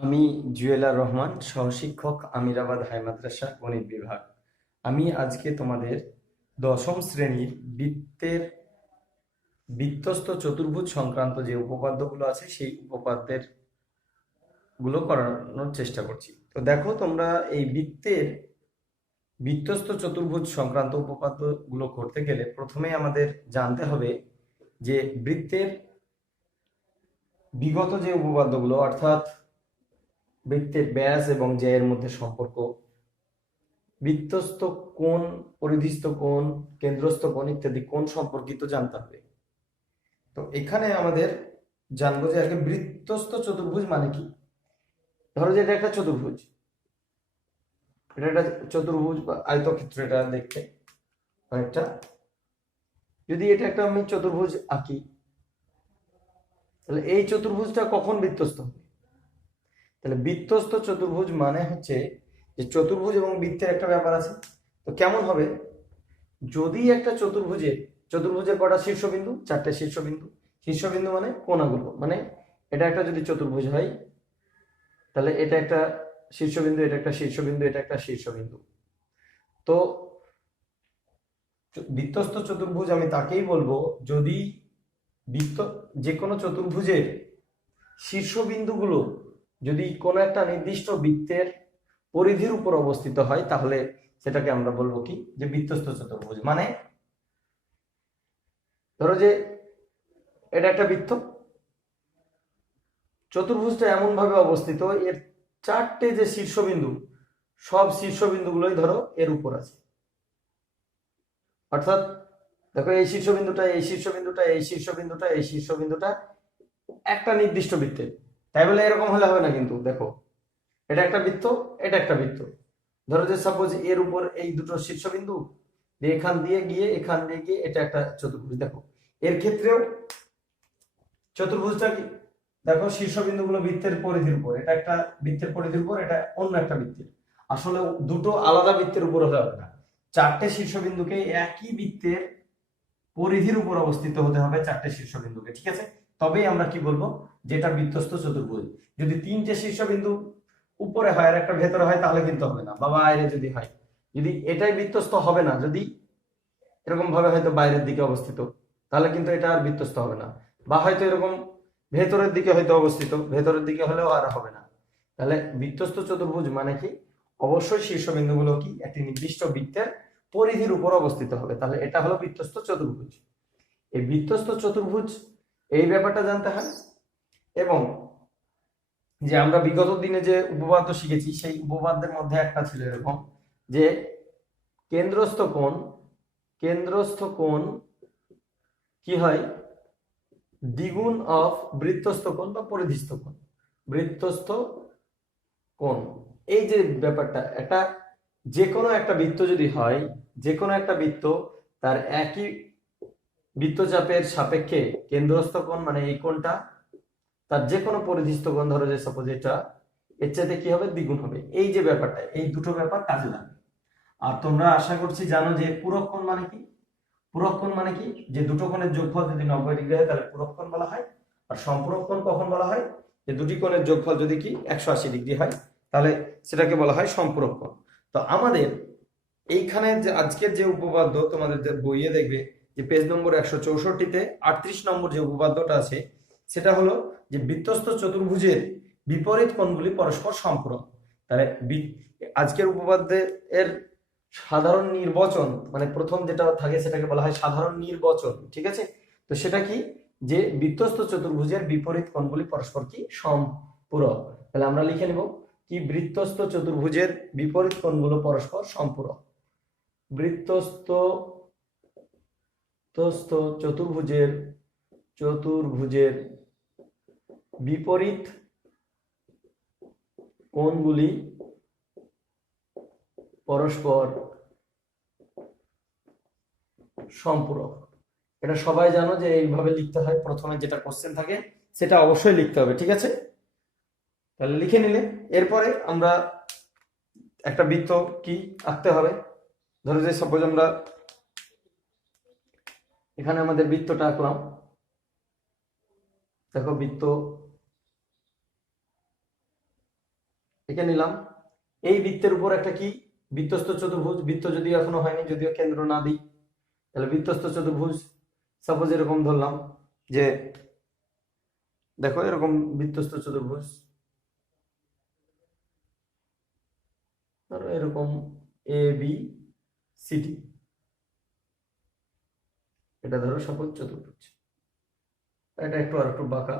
আমি jeweller Rahman, সহশিক্ষক, Amirabad high মাদ্রাসা, গণিত বিভাগ। আমি আজকে তোমাদের দশম শ্রেণীর বৃত্তস্থ চতুর্ভুজ সংক্রান্ত যে উপপাদ্যগুলো আছে সেই উপপাদ্যের গুলো করানোর চেষ্টা করছি। তো দেখো, তোমরা এই বৃত্তস্থ চতুর্ভুজ সংক্রান্ত উপপাদ্যগুলো করতে গেলে প্রথমে আমাদের জানতে হবে যে বৃত্তের বিগত যে উপপাদ্যগুলো, অর্থাৎ বৃত্তের ব্যাস এবং জ্যায়ের মধ্যে সম্পর্ক, বৃত্তস্থ কোণ, পরিধিস্থ কোণ, কেন্দ্রস্থ কোণ ইত্যাদি কোণ সম্পর্কিত জানতে হবে। তো এখানে আমাদের জানবো যে আগে বৃত্তস্থ চতুর্ভুজ মানে কি। ধরো যে এটা একটা চতুর্ভুজ, এটা একটা চতুর্ভুজ বা আয়তক্ষেত্র, এটা দেখতে অনেকটা। যদি এটা একটা আমি চতুর্ভুজ আঁকি, তাহলে এই চতুর্ভুজটা কখন বৃত্তস্থ হবে? তাহলে বৃত্তস্থ চতুর্ভুজ মানে হচ্ছে যে চতুর্ভুজ এবং বৃত্তের একটা ব্যাপার আছে। তো কেমন হবে? যদি একটা চতুর্ভুজের কটা শীর্ষবিন্দু? চারটে শীর্ষবিন্দু। শীর্ষবিন্দু মানে কোণাগুলো, মানে এটা একটা যদি চতুর্ভুজ হয়, তাহলে এটা একটা শীর্ষবিন্দু, এটা একটা শীর্ষবিন্দু, এটা একটা শীর্ষবিন্দু। তো বৃত্তস্থ চতুর্ভুজ আমি তাকেই বলবো যদি বৃত্ত যে কোনো চতুর্ভুজের শীর্ষবিন্দুগুলো যদি কোনো একটা নির্দিষ্ট বৃত্তের পরিধির উপর অবস্থিত হয়, তাহলে সেটাকে আমরা বলবো কি, যে বৃত্তস্থ চতুর্ভুজ। মানে ধরো যে এটা একটা বৃত্ত, চতুর্ভুজটা এমন ভাবে অবস্থিত, এর চারটে যে শীর্ষবিন্দু, সব শীর্ষবিন্দুগুলোই ধরো এর উপর আছে। অর্থাৎ দেখো, এই শীর্ষবিন্দুটা, এই শীর্ষবিন্দুটা, এই শীর্ষবিন্দুটা, এই শীর্ষবিন্দুটা একটা নির্দিষ্ট বৃত্তে। তাই বলে এরকম হলে হবে না কিন্তু। দেখো, এটা একটা বৃত্ত, এটা একটা বৃত্ত। ধরো যে সাপোজ এর উপর এই দুটো শীর্ষবিন্দু দিয়ে এখান দিয়ে গিয়ে এখান দিয়ে গিয়ে এটা একটা চতুর্ভুজ। দেখো, এর ক্ষেত্রেও চতুর্ভুজটা কি, দেখো শীর্ষবিন্দুগুলো বৃত্তের পরিধির উপর, এটা একটা বৃত্তের পরিধির উপর, এটা অন্য একটা বৃত্তের। আসলে দুটো আলাদা বৃত্তের উপর হতে হবে না, চারটে শীর্ষবিন্দুকে একই বৃত্তের পরিধির উপর অবস্থিত হতে হবে, চারটে শীর্ষবিন্দুকে, ঠিক আছে? তবেই আমরা কি বলবো, যেটা বৃত্তস্থ চতুর্ভুজ। যদি তিনটে শীর্ষবিন্দু উপরে হয় আর একটা ভেতরে হয়, তাহলে কিন্তু হবে না। বা বাইরে যদি হয়, যদি এটাই বৃত্তস্থ হবে না, যদি এরকম ভাবে হয়তো বাইরের দিকে অবস্থিত, তাহলে কিন্তু এটা আর বৃত্তস্থ হবে না। বা হয়তো এরকম ভেতরের দিকে হয়তো অবস্থিত, ভেতরের দিকে হলেও আর হবে না। তাহলে বৃত্তস্থ চতুর্ভুজ মানে কি, অবশ্যই শীর্ষবিন্দুগুলো কি একটি নির্দিষ্ট বৃত্তের পরিধির উপর অবস্থিত হবে, তাহলে এটা হলো বৃত্তস্থ চতুর্ভুজ। এই বৃত্তস্থ চতুর্ভুজ, এই ব্যাপারটা জানতে হয়। এবং যে আমরা বিগত দিনে যে উপপাদ্য শিখেছি, সেই উপপাদ্যের মধ্যে একটা ছিল এরকম, যে কেন্দ্রস্থ কোণ, কেন্দ্রস্থ কোণ কি হয়, দ্বিগুণ অফ বৃত্তস্থ কোণ বা পরিধিস্থ কোণ। বৃত্তস্থ কোণ, এই যে ব্যাপারটা, একটা যে কোনো একটা বৃত্ত যদি হয়, যে কোনো একটা বৃত্ত তার একই বৃত্তচাপের সাপেক্ষে কেন্দ্রস্থ কোণ মানে এই কোণটা, তার যে কোনো পরিধিস্থ কোণ, ধরো যে সাপোজ এটা, এর চাইতে কি হবে, দ্বিগুণ হবে। এই যে ব্যাপারটা, এই দুটো ব্যাপার কাজে লাগে। আর তোমরা আশা করছি জানো যে পূরক কোণ মানে কি। পূরক কোণ মানে কি, যে দুটো কোণের যোগফল যদি 90 ডিগ্রি হয়, তাহলে পূরক কোণ বলা হয়। আর সম্পূরক কোণ কখন বলা হয়, যে দুটি কোণের যোগফল যদি কি 180 ডিগ্রি হয়, তাহলে সেটাকে বলা হয় সম্পূরক কোণ। তো আমাদের এইখানে যে আজকের যে উপপাদ্য তোমাদের যে বইয়ে দেখবে, যে পেজ নম্বর 164-তে 38 নম্বর যে উপপাদ্যটা আছে, সেটা হলো যে বৃত্তস্থ চতুর্ভুজের বিপরীত কোণগুলি পরস্পর সম্পূরক। তাহলে আজকের উপপাদ্যের সাধারণ নির্বাচন, মানে প্রথম যেটা থাকে সেটাকে বলা হয় সাধারণ নির্বাচন, ঠিক আছে? তো সেটা কি, যে বৃত্তস্থ চতুর্ভুজের বিপরীত কোণগুলি পরস্পর কি সম্পূরক। তাহলে আমরা লিখে নেব কি, বৃত্তস্থ চতুর্ভুজের বিপরীত কোণগুলো পরস্পর সম্পূরক। বৃত্তস্থ চতুর্ভুজের চতুর্ভুজের বিপরীত কোণগুলি পরস্পর সম্পূরক। এটা সবাই জানো যে এইভাবে লিখতে হয়, প্রথমে যেটা কোশ্চেন থাকে সেটা অবশ্যই লিখতে হবে, ঠিক আছে? তাহলে লিখে নিলে এরপরে আমরা একটা বৃত্ত কি আঁকতে হবে। ধরো যে সাপোজ আমরা এখানে আমাদের বৃত্তটা আঁকলাম। দেখো, বৃত্ত একে নিলাম। এই বৃত্তের উপর একটা কি বৃত্তস্থ চতুর্ভুজ, বৃত্ত যদিও এখনো হয়নি, যদিও কেন্দ্র না দিই, তাহলে বৃত্তস্থ চতুর্ভুজ সাপোজ এরকম ধরলাম যে দেখো এরকম বৃত্তস্থ চতুর্ভুজ, ধরো এরকম এ বি সি ডি, এটা ধরো সাপোজ চতুর্ভুজ, এটা একটু আর একটু বাঁকা।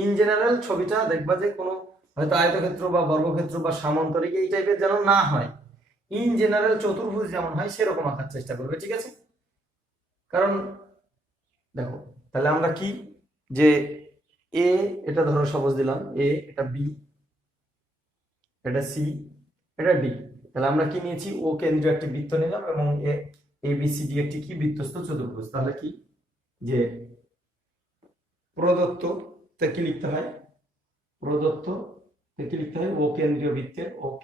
ইন জেনারেল ছবিটা দেখবা যে কোনো হয়তো আয়তক্ষেত্র বা বর্গক্ষেত্র বা সামান্তরিক এই টাইপের যেন না হয়, ইন জেনারেল চতুর্ভুজ যেমন হয় সেরকম আঁকার চেষ্টা করবে, ঠিক আছে? কারণ দেখো তাহলে আমরা কি যে এ এটা ধরো সাপোজ দিলাম এ, এটা বি, এটা সি, এটা ডি, তাহলে আমরা কি নিয়েছি ও কেন্দ্রীয় একটি বৃত্ত নিলাম এবং এ বি সি ডি একটি কি বৃত্তস্থ চতুর্ভুজ। তাহলে কি যে প্রদত্ত কি লিখতে হয়, প্রদত্ত কি লিখতে হয়, ও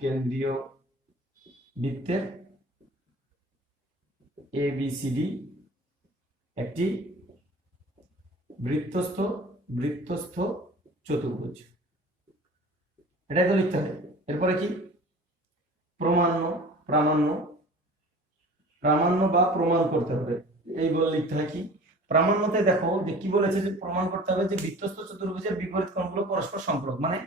কেন্দ্রীয় বৃত্তের এ বি সি ডি একটি বৃত্তস্থ চতুর্ভুজ, এটাই তো লিখতে হবে। এরপরে কি প্রামাণ্য বা প্রমাণ করতে হবে, এই বলে লিখতে হয় কি প্রামাণ্যতে। দেখো যে কি বলেছে যে প্রমাণ করতে হবে যে বৃত্তস্থ চতুর্ভুজের বিপরীত কোণগুলো পরস্পর সম্পর্ক, মানে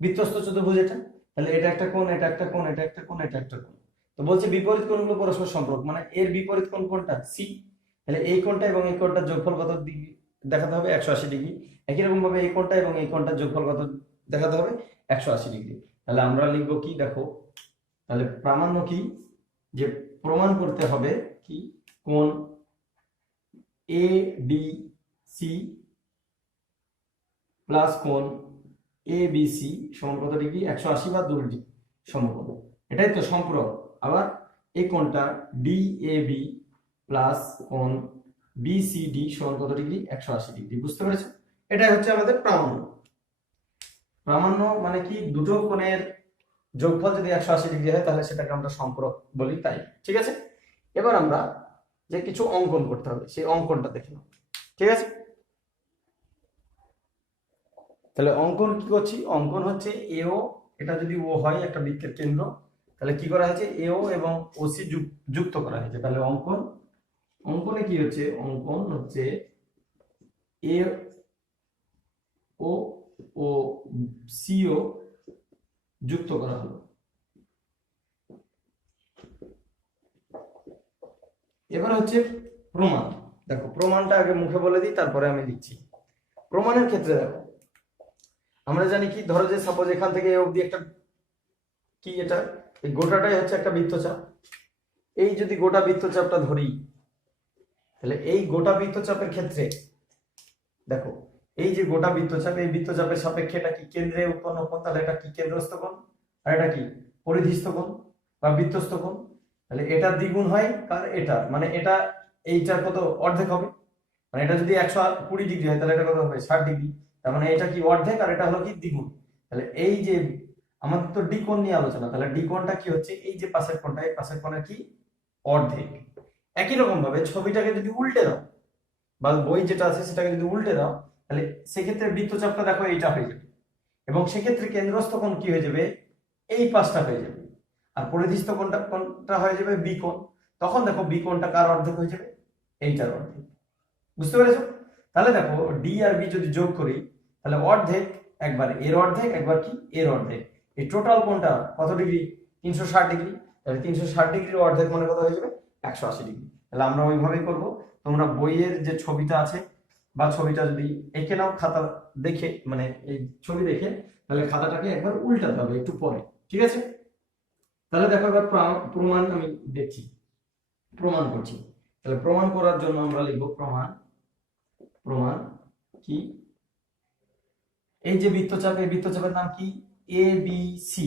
বৃত্তস্থ চতুর্ভুজ এটা, তাহলে এটা একটা কোণ, এটা একটা কোণ, এটা একটা কোণ, এটা একটা কোণ, তো বলছে বিপরীত কোণগুলো পরস্পর সম্পর্ক, মানে এর বিপরীত কোণ কোনটা, সি, তাহলে এই কোণটা এবং এই কোণটার যোগফল কত ডিগ্রি দেখাতে হবে, 180 ডিগ্রি। একই রকম ভাবে এই কোণটা এবং এই কোণটার যোগফল কত দেখাতে হবে, 180 ডিগ্রি। তাহলে আমরা লিখবো কি দেখো, তাহলে প্রামাণ্য কি যে প্রমাণ করতে হবে কি কোণ এ ডি সি প্লাস কোণ এ বি সি সমান কত ডিগ্রি, 180 বা 2 ডিগ্রি সমকোণ, এটাই তো সম্পূরক। আবার এই কোণটা ডি এ বি প্লাস কোণ বি সি ডি সমান কত ডিগ্রি, 180 ডিগ্রি। বুঝতে পেরেছো? এটাই হচ্ছে আমাদের প্রামাণ্য মানে কি দুটো কোণের যোগফল যদি 180 ডিগ্রি হয় তাহলে সেটাকে আমরা সম্পূরক বলি, তাই ঠিক আছে। এবার আমরা যে কিছু অঙ্কন করতে হবে সেই অঙ্কনটা দেখে নাও, ঠিক আছে? তাহলে অঙ্কন কি করছি, অঙ্কন হচ্ছে এও, এটা যদি ও হয় একটা বৃত্তের কেন্দ্র, তাহলে কি করা হয়েছে এও এবং ওসি যুক্ত করা হয়েছে। তাহলে অঙ্কনে কি হচ্ছে, অঙ্কন হচ্ছে এ ও সিও যুক্ত করা হলো। এবার হচ্ছে প্রমাণ। দেখো প্রমাণটা আগে মুখে বলে দিই তারপরে আমি লিখছি। প্রমাণের ক্ষেত্রে দেখো আমরা জানি কি, ধরো যে সাপোজ এখান থেকে এই অবধি একটা কি, এটা এই গোটাটাই হচ্ছে একটা বৃত্তচাপ। এই যদি গোটা বৃত্তচাপটা ধরি তাহলে এই গোটা বৃত্তচাপের ক্ষেত্রে দেখো এই যে গোটা বৃত্তচাপ, এই বৃত্তচাপের সাপেক্ষে এটা কি কেন্দ্রে উৎপন্ন কোণ, তাহলে এটা কি কেন্দ্রস্থ কোণ, আর এটা কি পরিধিস্থ কোণ বা বৃত্তস্থ কোণ। তাহলে এটা দ্বিগুণ হয় কার, এটা মানে এটা এইটার কত অর্ধেক হবে, মানে এটা যদি 120 ডিগ্রি হয় তাহলে এটা কত হবে 60 ডিগ্রি, তার মানে এটা কি অর্ধেক আর এটা হলো কি দ্বিগুণ। তাহলে এই যে আমাদের তো ডি কোণ নিয়ে আলোচনা, তাহলে ডি কোণটা কি হচ্ছে এই যে পাশের কোণটা, এই পাশের কোণের কি অর্ধেক। একই রকম ভাবে ছবিটাকে যদি উল্টে দাও বা বই যেটা আছে সেটাকে যদি উল্টে দাও তাহলে সেক্ষেত্রে বৃত্তচাপটা দেখো এইটা হয়ে যাবে এবং সেক্ষেত্রে কেন্দ্রস্থ কোণ কি হয়ে যাবে, এই পাশটা হয়ে যাবে, আর পরিধিস্থ কোণটা হয়ে যাবে বি কোণ। তখন দেখো বি কোণটা কার অর্ধেক হয়ে যাবে, এইটার অর্ধেক। বুঝতে পেরেছো? তাহলে দেখো ডি আর বি যদি যোগ করি তাহলে অর্ধেক একবার এর অর্ধেক একবার কি এর অর্ধেক, এই টোটাল কোণটা কত ডিগ্রি, 360 ডিগ্রি। তাহলে 360 ডিগ্রির অর্ধেক মানে কত হয়ে যাবে, 180 ডিগ্রি। তাহলে আমরা ওইভাবেই করব। তোমরা বইয়ের যে ছবিটা আছে বা ছবিটা যদি এঁকে নাও খাতা দেখে, মানে এই ছবি দেখে, তাহলে খাতাটাকে একবার উল্টাতে হবে একটু পরে, ঠিক আছে? তাহলে দেখো এবার প্রমাণ আমি দেখছি, প্রমাণ করছি। তাহলে প্রমাণ করার জন্য আমরা লিখব প্রমাণ কি, এই যে বৃত্তচাপ, এই বৃত্তচাপের নাম কি এ বি সি,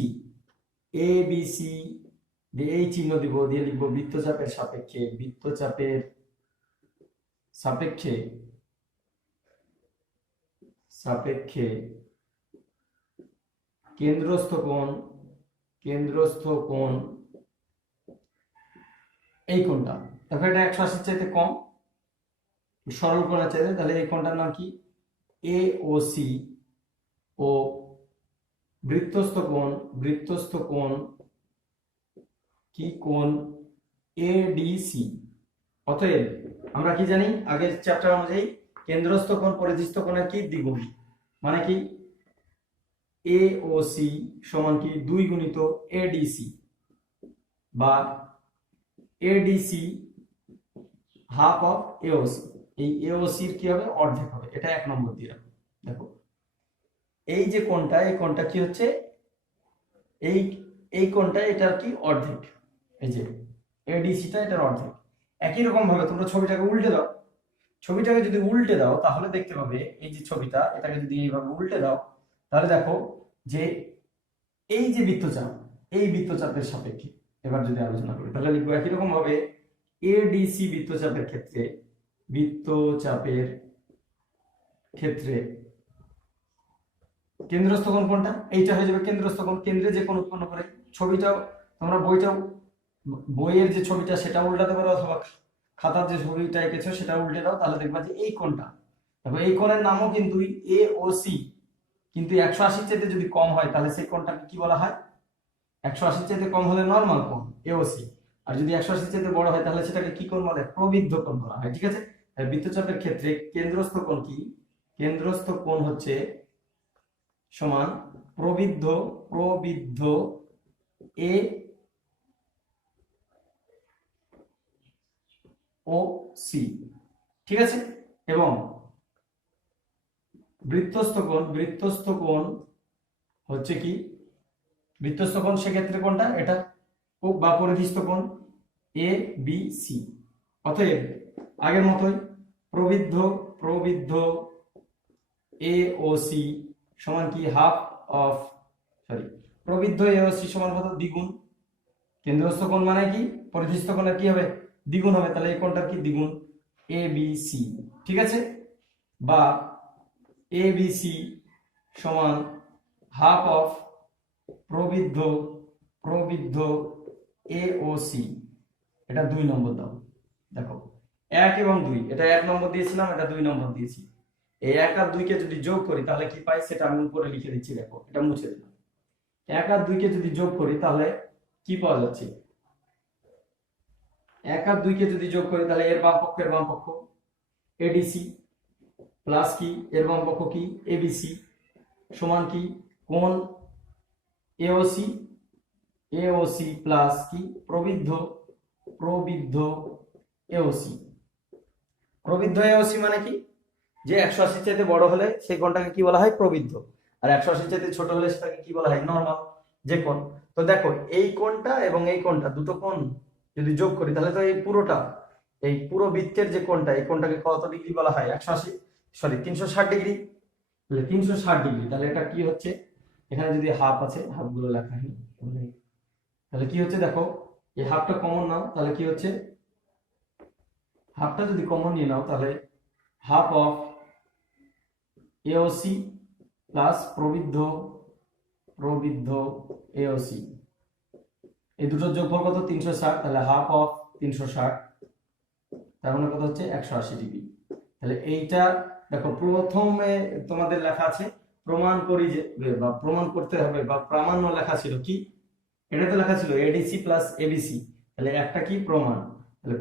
এ বি সি দিয়ে এই চিহ্ন দিব, দিয়ে লিখবো বৃত্তচাপের সাপেক্ষে কেন্দ্রস্থ কোণ এই কোণটা, দেখো এটা 180 চাইতে কম, সরল কোণের চাইতে, তাহলে এই কোণটার নাম কি এ ও সি, ও বৃত্তস্থ কোণ কি কোণ এডিসি। অতএব আমরা কি জানি আগের চ্যাপ্টার অনুযায়ী কেন্দ্রস্থ কোণ পরিধিস্থ কোণের কি দ্বিগুণ, মানে কি এওসি সমান কি 2 গুণিত এডিসি, বা এডিসি হাফ অফ এওসি। এই এওসির কি হবে অর্ধেক হবে, এটা 1 নম্বর দিয়ে রাখো। দেখো এই যে কোণটা, এই কোণটা কি হচ্ছে, এই কোণটা এটার কি অর্ধেক, এই যে এডিসিটা এটার অর্ধেক। একই রকম ভাবে তোমরা ছবিটাকে উল্টে দাও, ছবিটাকে যদি উল্টে দাও তাহলে দেখতে পাবে এই যে ছবিটা, এটাকে যদি এইভাবে উল্টে দাও তাহলে দেখো যে এই যে বৃত্তচাপ, এই বৃত্তচাপের সাপেক্ষে এবার যদি আলোচনা করি তাহলে লিখবো একই রকম ভাবে এডিসি বৃত্তচাপের ক্ষেত্রে কেন্দ্রস্থ কোণ কোনটা, এইটা হয়ে যাবে কেন্দ্রস্থ কোণ। কেন্দ্রে যে কোণ উৎপন্ন করে, ছবিটাও তোমরা বইয়ের যে ছবিটা সেটা উল্টাতে পারো, অথবা খাতার যে ছবিটা এঁকেছো সেটা উল্টে দাও, তাহলে দেখবা যে এই কোণটা, দেখো এই কোণের নামও কিন্তু এ ও সি, কিন্তু 180 চাইতে যদি কম হয় তাহলে সেই কোণটাকে কি বলা হয়, 180 চাইতে কম হলে নরমাল কোণ এওসি, আর যদি 180 চাইতে বড় হয় তাহলে সেটাকে কি কোণ বলে, প্রবৃদ্ধ কোণ বলা হয়। ঠিক আছে, বৃত্তচাপের ক্ষেত্রে কেন্দ্রস্থ কোণ কি, কেন্দ্রস্থ কোণ হচ্ছে সমান প্রবৃদ্ধ এ ও সি। ঠিক আছে, এবং বৃত্তস্থ কোণ হচ্ছে কি, বৃত্তস্থ কোণ সেক্ষেত্রে কোনটা, এটা বা পরিধিস্থ কোণ এ বি সি। অতএব আগের মতোই প্রবৃদ্ধ এ ও সি সমান কি প্রবৃদ্ধ এ ও সি সমান কত, দ্বিগুণ। কেন্দ্রস্থ কোণ মানে কি, পরিধিস্থ কোণের কি হবে, দ্বিগুণ হবে, তাহলে এই কোণটার কি দ্বিগুণ এ বি সি। ঠিক আছে, বা এ বি সি সমান হাফ অফ প্রবৃদ্ধ এ ও সি, এটা 2 নম্বর দাও। দেখো 1 এবং 2, এটা 1 নম্বর দিয়েছিলাম, এটা 2 নম্বর দিয়েছি। এই 1 আর 2 কে যদি যোগ করি তাহলে কি পাই সেটা আমি উপরে লিখে দিচ্ছি, দেখো এটা মুছে দিলাম। 1 আর 2 কে যদি যোগ করি তাহলে কি পাওয়া যাচ্ছে, 1 আর 2 কে যদি যোগ করি তাহলে এর বাম পক্ষ এডিসি প্লাস কি এর বাম পক্ষ কি এবিসি সমান কি কোণ এওসি প্লাস কি প্রবৃদ্ধ এওসি মানে কি, যে 180 চাইতে বড় হলে সেই কোণটাকে কি বলা হয়, প্রবৃদ্ধ, আর 180 চাইতে ছোট হলে সেটাকে কি বলা হয়, নরমাল যে কোণ। তো দেখো এই কোণটা এবং এই কোণটা, দুটো কোণ যদি যোগ করি তাহলে তো এই পুরো বৃত্তের যে কোণটা, এই কোণটাকে কত ডিগ্রি বলা হয়, 360 ডিগ্রি। তাহলে 360 ডিগ্রি, তাহলে এটা কি হচ্ছে, এখানে যদি হাফ আছে, হাফ গুলো লেখা হয়নি, তাহলে কি হচ্ছে দেখো, এই হাফটা কমন নাও, তাহলে কি হচ্ছে, হাফটা যদি কমন নিয়ে নাও তাহলে হাফ অফ এওসি প্লাস প্রবৃদ্ধ এওসি, এই দুটোর যোগফল কত, 360, তাহলে হাফ অফ 360, তার মানে কত হচ্ছে 180 ডিগ্রি। তাহলে এইটা দেখো প্রথমে তোমাদের লেখা আছে প্রমাণ করি যে, বা প্রমাণ করতে হবে, বা প্রামাণ্য লেখা ছিল কি, এটা তো লেখা ছিল এডিসি প্লাস এবিসি, তাহলে একটা কি প্রমাণ, তাহলে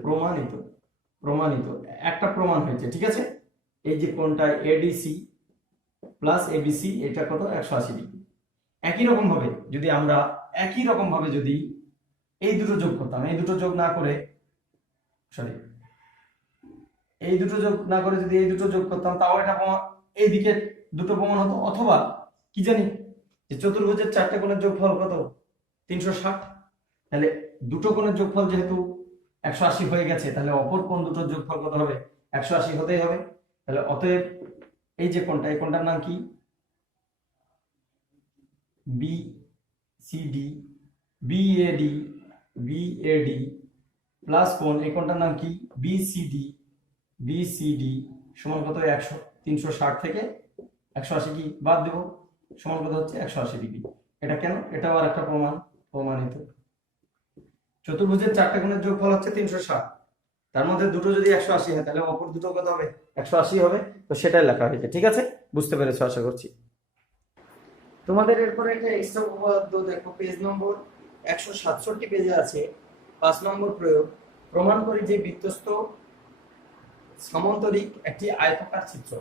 প্রমাণিত একটা প্রমাণ হয়েছে। ঠিক আছে, এই যে কোণটা এডিসি প্লাস এবিসি, এটা কত 180 ডিগ্রি। একই রকম ভাবে যদি এই দুটো যোগ করতাম, এই দুটো যোগ না করে যদি এই দুটো যোগ করতাম, তাও এটা এইদিকে দুটো প্রমাণ হতো। অথবা কি জানি যে চতুর্ভুজের 4টে কোণের যোগফল কত, 360, তাহলে দুটো কোণের যোগফল যেহেতু 180 হয়ে গেছে, তাহলে অপর কোণ দুটোর যোগফল কত হবে, 180 হতেই হবে। তাহলে অতএব এই যে কোণটা, এই কোণটার নাম কি, বিএডি প্লাস কোণ, এই কোণটার নাম কি বিসিডি সমান কত 100, 360 থেকে 180 কি বাদ দেব, সমান কত হচ্ছে 180 ডিগ্রি। এটা কেন, এটাও আর একটা প্রমাণিত। চতুর্ভুজের 4টে কোণের যোগফল হচ্ছে 360, তার মধ্যে দুটো যদি 180 হয় তাহলে অপর দুটো কত হবে, 180 হবে। তো সেটাই লেখা হয়েছে। ঠিক আছে, বুঝতে পেরেছো আশা করছি। তোমাদের এরপরে একটা এক্সট্রা উপপাদ্য দেখো, পেজ নম্বর 167 পেজে আছে। 5 নম্বর প্রয়োগ, প্রমাণ করি যে বৃত্তস্থ সামান্তরিক একটি আয়তাকার চিত্র।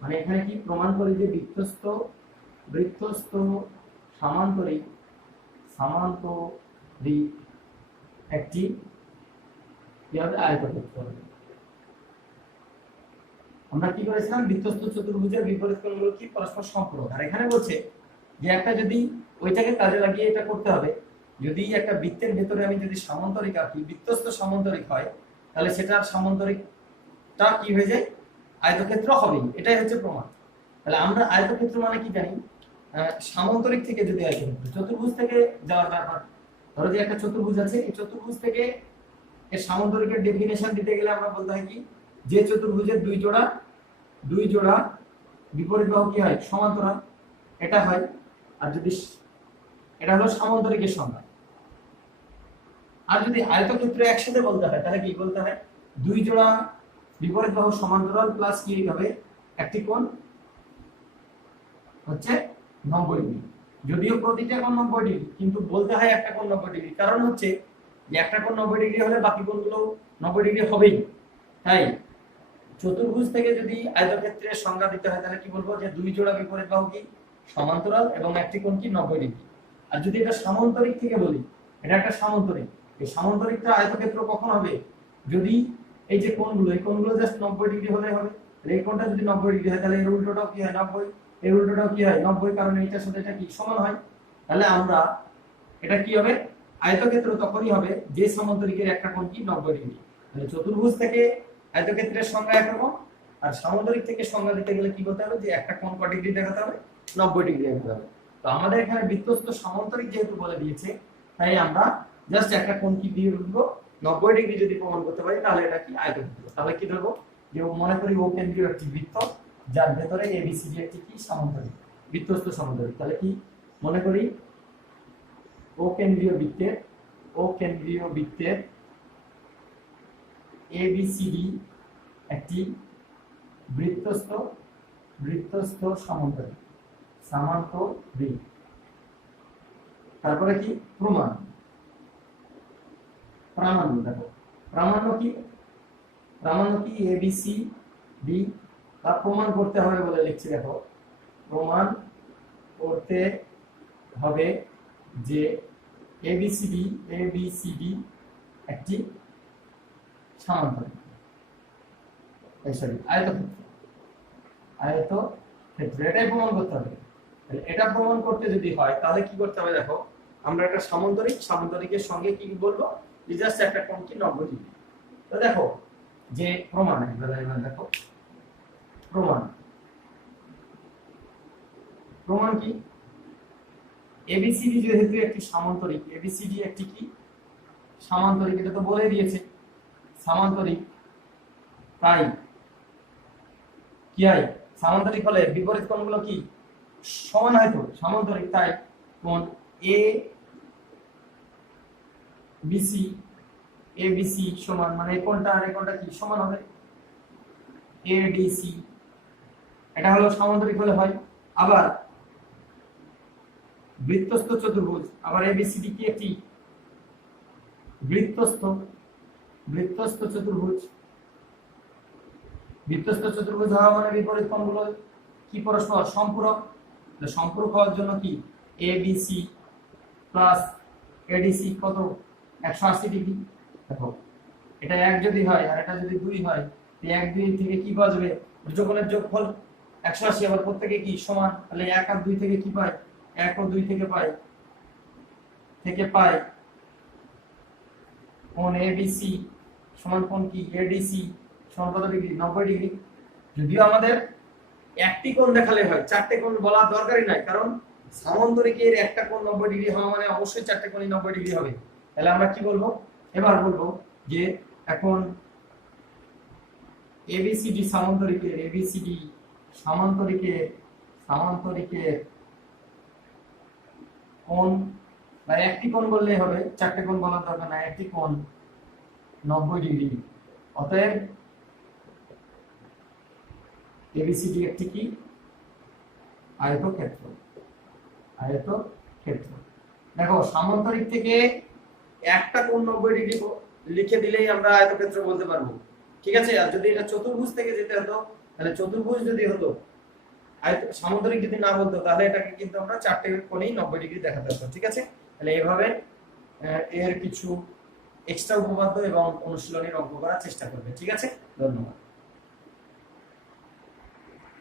মানে এখানে কি প্রমাণ করি যে বৃত্তস্থ সামান্তরিক একটি কি হবে, আয়তক্ষেত্র হবে। আমরা কি করেছিলাম, বৃত্তস্থ চতুর্ভুজের বিপরীত কোণগুলো কি পরস্পর সম্পূরক। আর এখানে বলছে যে একটা যদি ওইটাকে কাজে লাগিয়ে এটা করতে হবে, যদি একটা বৃত্তের ভেতরে আমি যদি সামান্তরিক আঁকি, বৃত্তস্থ সামান্তরিক হয়, তাহলে সেটার সামান্তরিকটা কি হয়ে যায়, আয়তক্ষেত্র হবেই। এটাই হচ্ছে প্রমাণ। তাহলে আমরা আয়তক্ষেত্র মানে কি জানি, সামান্তরিক থেকে যদি আয়তক্ষেত্র, চতুর্ভুজ থেকে যাওয়ার ব্যাপার। ধরো যে একটা চতুর্ভুজ আছে, এই চতুর্ভুজ থেকে এর সামান্তরিকের ডেফিনেশন দিতে গেলে আমরা বলতে হয় কি, যে চতুর্ভুজের দুই জোড়া বিপরীত বাহু কি হয়, সমান্তরাল, এটা হয়। আর যদি এটা হলো সামান্তরিকের সংজ্ঞা। আর যদি আয়তক্ষেত্র একসাথে বলতে হয় তাহলে কি বলতে হয়, দুই জোড়া বিপরীত বাহু সমান্তরাল প্লাস কি হবে, একটি কোণ হচ্ছে 90 ডিগ্রি। যদিও প্রতিটা কোণ 90 ডিগ্রি, কিন্তু বলতে হয় একটা কোণ 90 ডিগ্রি। কারণ হচ্ছে যে একটা কোণ 90 ডিগ্রি হলে বাকি কোণগুলো 90 ডিগ্রি হবেই। তাই চতুর্ভুজ থেকে যদি আয়তক্ষেত্রের সংজ্ঞা দিতে হয় তাহলে কি বলবো, যে দুই জোড়া বিপরীত বাহু কি সমান্তরাল এবং একটি কোণ কি 90 ডিগ্রি। আর যদি এটা সামান্তরিক থেকে বলি, এটা একটা সামান্তরিক, এই সামান্তরিকটা আয়তক্ষেত্র কখন হবে, যদি এই যে কোণগুলো, এই কোণগুলো জাস্ট 90 ডিগ্রি হলে হবে। এই কোণটা যদি 90 ডিগ্রি হয় তাহলে এর উল্টোটাও কি হয় 90, এর উল্টোটাও কি হয় 90, কারণ এইটার সাথে এটা কি সমান হয়। তাহলে আমরা এটা কি হবে, আয়তক্ষেত্র তখনই হবে যে সামান্তরিকের একটা কোণ কি 90 ডিগ্রি। তাহলে চতুর্ভুজ থেকে আয়তক্ষেত্রের সংজ্ঞা একরকম, আর সামান্তরিক থেকে সংজ্ঞা দিতে গেলে কি করতে হবে, যে একটা কোণ কত ডিগ্রি দেখাতে হবে, 90 ডিগ্রি দেখাতে হবে। তো আমাদের এখানে বৃত্তস্থ সামান্তরিক যেহেতু বলে দিয়েছে, তাই আমরা জাস্ট একটা কোণ কি দিয়ে লিখবো, 90 ডিগ্রি যদি প্রমাণ করতে পারি তাহলে এটা কি আয়তক্ষেত্র। তাহলে কি ধরবো, যে মনে করি ও কেন্দ্রীয় একটি বৃত্ত, যার ভেতরে এবিসিডি একটি কি সামান্তরিক, বৃত্তস্থ সামান্তরিক। তাহলে কি মনে করি ও কেন্দ্রীয় বৃত্তের এবিসিডি একটি বৃত্তস্থ সামান্তরিক। তারপরে কি প্রামাণ্য দেখো, প্রামাণ্য কি এবিসিডি, তা প্রমাণ করতে হবে বলে লিখছি। দেখো, প্রমাণ করতে হবে যে এবিসিডি একটি সামান্তরিক, আয়তক্ষেত্র, এটাই প্রমাণ করতে হবে। এটা প্রমাণ করতে যদি হয় তাহলে কি করতে হবে, দেখো আমরা একটা সামান্তরিকের সঙ্গে কি বলবো, জাস্ট একটা কোণ কি 90 ডিগ্রি। তো দেখো যে প্রমাণ, দেখো প্রমাণ কি, এবিসিডি যেহেতু একটি সামান্তরিক, এবিসিডি একটি কি সামান্তরিক, এটা তো বলে দিয়েছে সামান্তরিক, তাই কি হয়, সামান্তরিক হলে বিপরীত কোণগুলো কি সমান হয়, তো সামান্তরিক, তাই কোণ এবিসি সমান, মানে এই কোণটা আর এই কোণটা কি সমান হবে, এডিসি। এটা হলো সামান্তরিক হলে হয়। আবার বৃত্তস্থ চতুর্ভুজ, আবার এবিসিডি কি একটি বৃত্তস্থ চতুর্ভুজ। বৃত্তস্থ চতুর্ভুজ হওয়া মানে বিপরীত কোণগুলো কি পরস্পর সম্পূরক। সম্পূরক হওয়ার জন্য কি এবিসি প্লাস এডিসি কত 180 ডিগ্রি। দেখো এটা 1 যদি হয় আর এটা যদি 2 হয়, 1 2 থেকে কি পাওয়া যাবে, যোগফলের যোগফল 180, আবার প্রত্যেকে কি সমান, তাহলে 1 আর 2 থেকে কি পাই, 1 ও 2 থেকে পাই কোণ এবিসি সমান কোণ কি এডিসি সমান কত ডিগ্রি, 90 ডিগ্রি। যদিও আমাদের একটি কোণ দেখালে হয়, চারটে কোণ বলা দরকারই নাই, কারণ সামান্তরিকের একটা কোণ 90 ডিগ্রি হওয়া মানে অবশ্যই চারটে কোণই 90 ডিগ্রি হবে। তাহলে আমরা কি বলবো, এবার বলবো যে এখন এবিসিডি সামান্তরিকের কোণ, বা একটি কোণ বললেই হবে, চারটে কোণ বলার দরকার নাই, একটি কোণ 90 ডিগ্রি। অতএব এবিসিডি একটি কি আয়তক্ষেত্র। আয়তক্ষেত্র। দেখো সামান্তরিক থেকে একটা কোণ 90 ডিগ্রি লিখে দিলেই আমরা আয়তক্ষেত্র বলতে পারবো, ঠিক আছে। আর যদি এটা চতুর্ভুজ থেকে যেতে হতো, তাহলে চতুর্ভুজ যদি হতো, সামান্তরিক যদি না বলতো, তাহলে এটাকে কিন্তু আমরা চারটে কোণেই 90 ডিগ্রি দেখাতে হতো, ঠিক আছে। তাহলে এভাবে এর কিছু এক্সট্রা উপপাদ্য এবং অনুশীলনীর অঙ্ক করার চেষ্টা করবে, ঠিক আছে। ধন্যবাদ।